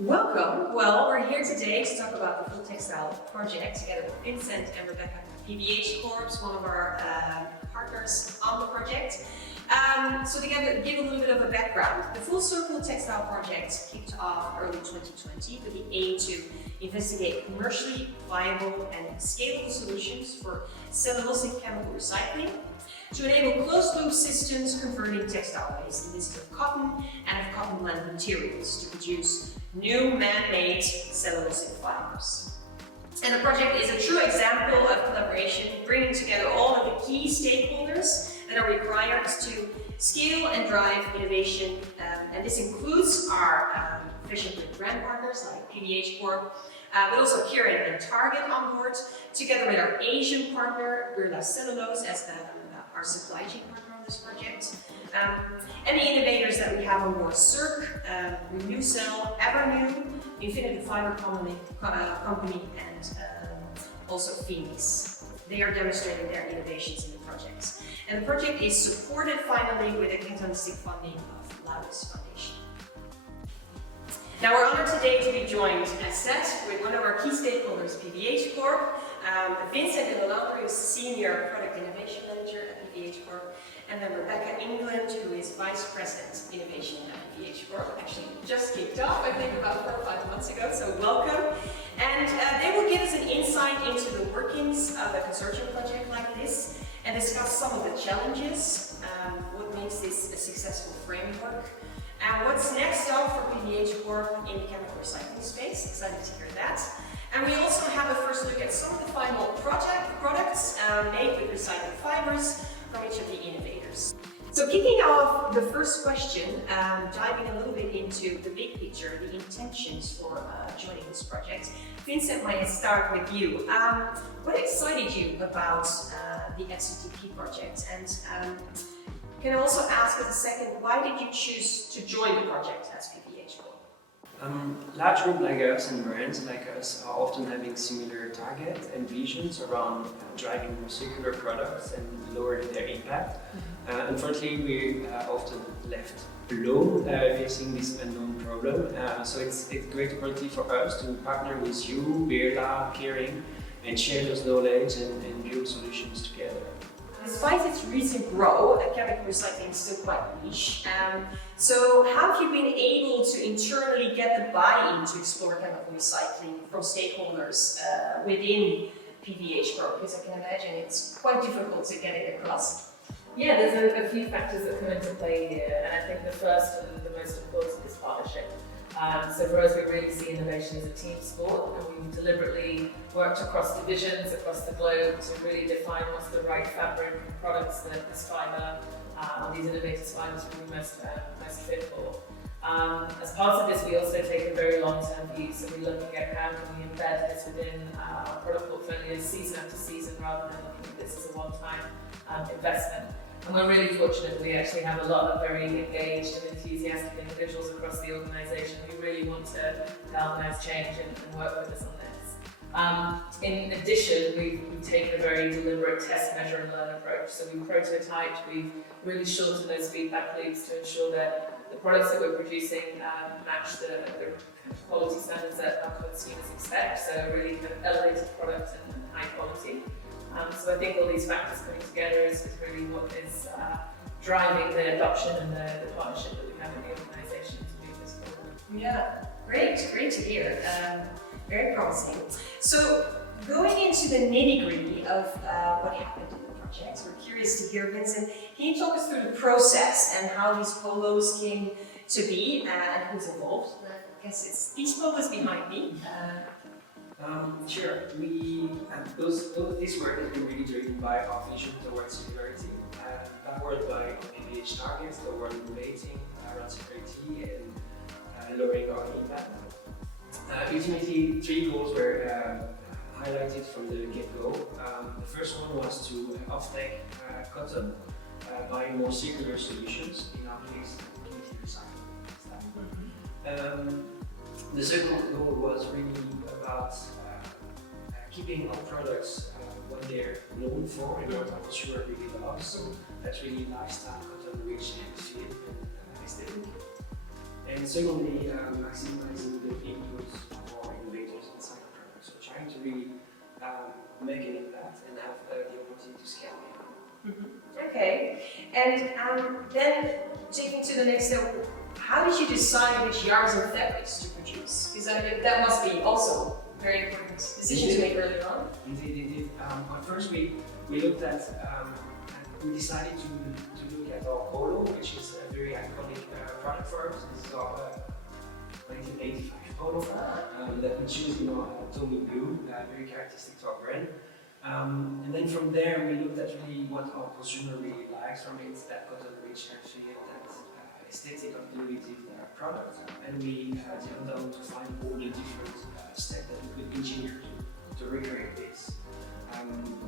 Welcome. Well, we're here today to talk about the Full Textile project together with Vincent and Rebecca, PVH Corp, one of our partners on the project. So to give a little bit of a background, the Full Circle Textile project kicked off early 2020 with the aim to investigate commercially viable and scalable solutions for cellulosic chemical recycling to enable closed-loop systems converting textile waste, in this case of cotton and of cotton blend materials, to produce new man-made cellulosic fibers. And the project is a true example of collaboration, bringing together all of the key stakeholders that are required to scale and drive innovation. And this includes our Fish and brand partners like PVH Corp, but also Kirin and Target on board, together with our Asian partner, Birla Cellulose, as our supply chain partner on this project. And the innovators that we have on board: Circ, RenewCell, Evernew, Infinity Fiber Company, and also Phoenix. They are demonstrating their innovations in the projects. And the project is supported finally with a catalytic funding of Laudes Foundation. Now we're honored today to be joined, as said, with one of our key stakeholders, PVH Corp, Vincent who is Senior Product Innovation Manager at PVH Corp, and then Rebecca England, who is Vice President Innovation at PVH Corp. Actually just kicked off, I think, about 4 or 5 months ago, so welcome. And they will give us an insight into the workings of a consortium project like this and discuss some of the challenges, what makes this a successful framework, and what's next up for PVH Corp in the chemical recycling space. Excited to hear that. And we also have a first look at some of the final products made with recycled fibers from each of the innovators. So kicking off the first question, diving a little bit into the big picture, the intentions for joining this project. Vincent, might I start with you. What excited you about the FCTP project? And can I also ask as a second, why did you choose to join the project as PVH Corp? Large groups like us and brands like us are often having similar targets and visions around driving more circular products and lowering their impact. Unfortunately, we are often left alone facing this unknown problem. So it's a great opportunity for us to partner with you, Birla, Kirin, and share those knowledge and build solutions together. Despite its recent growth, chemical recycling is still quite niche. So how have you been able to internally get the buy-in to explore chemical recycling from stakeholders within PVH Corp? Because I can imagine it's quite difficult to get it across. Yeah, there's a few factors that come into play here, and I think the first and the most important is partnership. So for us, we really see innovation as a team sport, and we've deliberately worked across divisions, across the globe, to really define what's the right fabric and products that this fibre, or these innovative fibres, will be most fit for. As part of this, we also take a very long-term view, so we're looking at how can we embed this within our product portfolio season after season, rather than looking at this as a one-time investment. And we're really fortunate that we actually have a lot of very engaged and enthusiastic individuals across the organisation who really want to galvanise change and work with us on this. In addition, we've taken a very deliberate test, measure and learn approach. So we've prototyped, we've really shortened those feedback loops to ensure that the products that we're producing match the quality standards that our consumers expect. So really kind of elevated products and high quality. So I think all these factors coming together is really what is driving the adoption and the partnership that we have in the organisation to move this forward. Yeah, great to hear. Very promising. So going into the nitty-gritty of what happened in the project, we're curious to hear, Vincent, can you talk us through the process and how these polos came to be and who's involved? I guess it's these polos behind me. Sure. This work has been really driven by our vision towards circularity, powered by PVH targets toward innovating around circularity and lowering our impact. Ultimately, 3 goals were highlighted from the get-go. The first one was to offtake cotton by more circular solutions, in our case, chemically recycled. The second goal was really about keeping our products what they're known for and what our consumer really loves. So that's really lifestyle, cotton, rich and fit and aesthetic. And secondly, maximizing the input for innovators inside the product. So trying to really make an impact and have the opportunity to scale it. Okay, and then taking to the next step, how did you decide which yarns and fabrics to produce? Because that must be also a very important decision to make early on. Indeed. But first we looked at, we decided to look at our polo, which is a very iconic product for us. This is our 1985 polo that we choose in our Tommy blue, very characteristic to our brand. And then from there we looked at really what our consumer really likes from it, that cotton rich actually, that aesthetic of the innovative product. And we drilled down to find all the different steps that we could engineer to recreate this.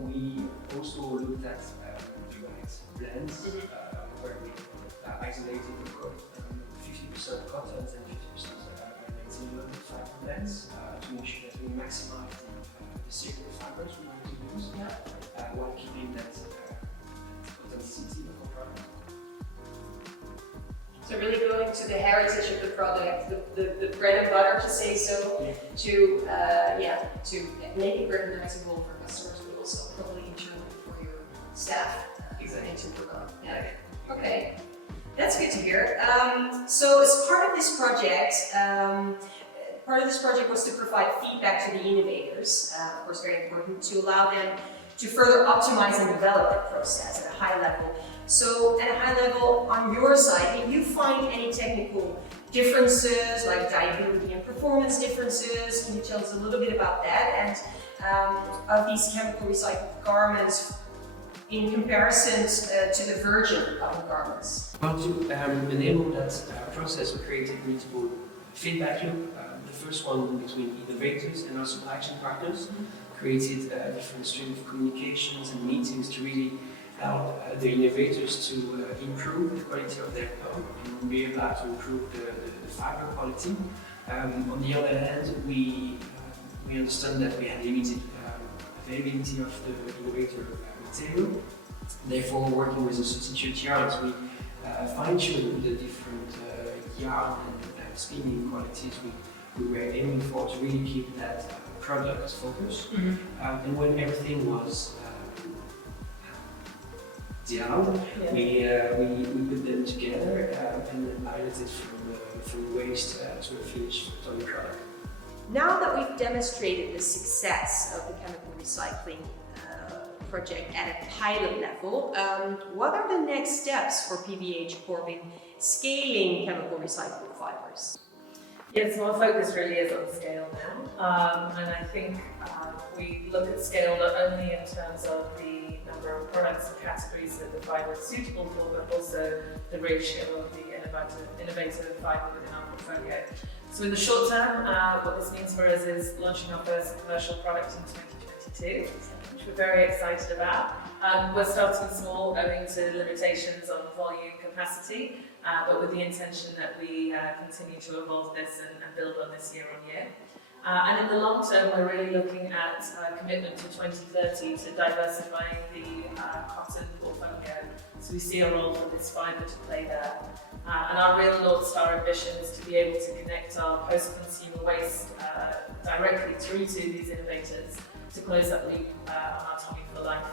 We also looked at the right blends, where we isolated the 50% cottons and 50% material fiber blends to make sure that we maximize the sacred fibers we want to use while keeping that authenticity of the product. So really going to the heritage of the product, the bread and butter, to say so, to make it recognizable for customers, but also probably internally for your staff. Exactly. To work on. Yeah. Okay, that's good to hear. So as part of this project, was to provide feedback to the innovators. Of course, very important to allow them to further optimize and develop the process at a high level. So at a high level, on your side, did you find any technical differences, like dyeability and performance differences? Can you tell us a little bit about that? And of these chemical recycled garments in comparison to the virgin cotton garments? Well, to enable that process, we created multiple feedback loop. The first one between innovators and our supply chain partners, created a different stream of communications and meetings to really help the innovators to improve the quality of their code and be able to improve the fiber quality. On the other hand, we understand that we had limited availability of the innovator material. Therefore, working with the substitute yarns, we fine-tuned the different yarn and spinning qualities we were aiming for to really keep that product focus. And when everything was down, we put them together and piloted from waste to a finished total product. Now that we've demonstrated the success of the chemical recycling project at a pilot level, what are the next steps for PVH Corp in scaling chemical recycled fibers? Yes, our focus really is on scale now, and I think we look at scale not only in terms of the number of products and categories that the fibre is suitable for, but also the ratio of the innovative fibre within our portfolio. So in the short term, what this means for us is launching our first commercial product in 2022, which we're very excited about. We're starting small owing to limitations on volume capacity, but with the intention that we continue to evolve this and build on this year on year. And in the long term, we're really looking at a commitment to 2030 to diversifying the cotton portfolio. So we see a role for this fibre to play there. And our real North Star ambition is to be able to connect our post-consumer waste directly through to these innovators to close that loop on our Tommy for Life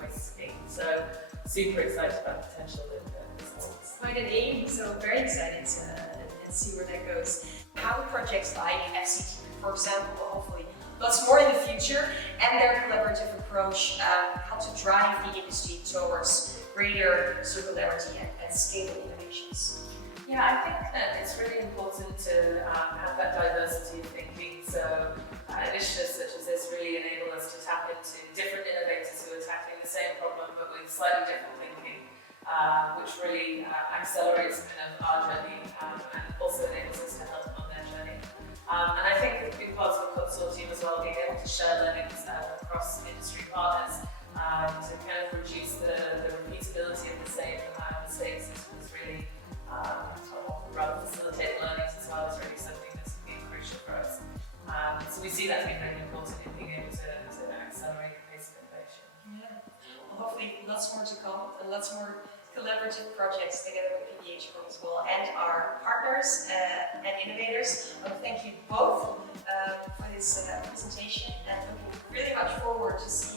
waste scheme. So super excited about the potential that this holds. Quite an aim, so very excited to see where that goes. How do projects like FCTP, for example, hopefully lots more in the future, and their collaborative approach help to drive the industry towards greater circularity and scalable innovations? Yeah, I think that it's really important to have that diversity of thinking. So initiatives such as this really enable us to tap into different innovators who are tackling the same problem but with slightly different thinking, which really accelerates kind of our journey and also enables us to help on their journey. And I think that being part of a consortium as well, being able to share learnings across industry partners to kind of reduce the repeatability of the same mistakes is really, or rather facilitate learnings as well, is really something that's been crucial for us. So we see that being really important in being able to accelerate the pace of innovation. Yeah. Well, hopefully lots more to come and lots more collaborative projects together with PBH Corp as well and our partners and innovators. I want to thank you both for this presentation and looking really much forward to see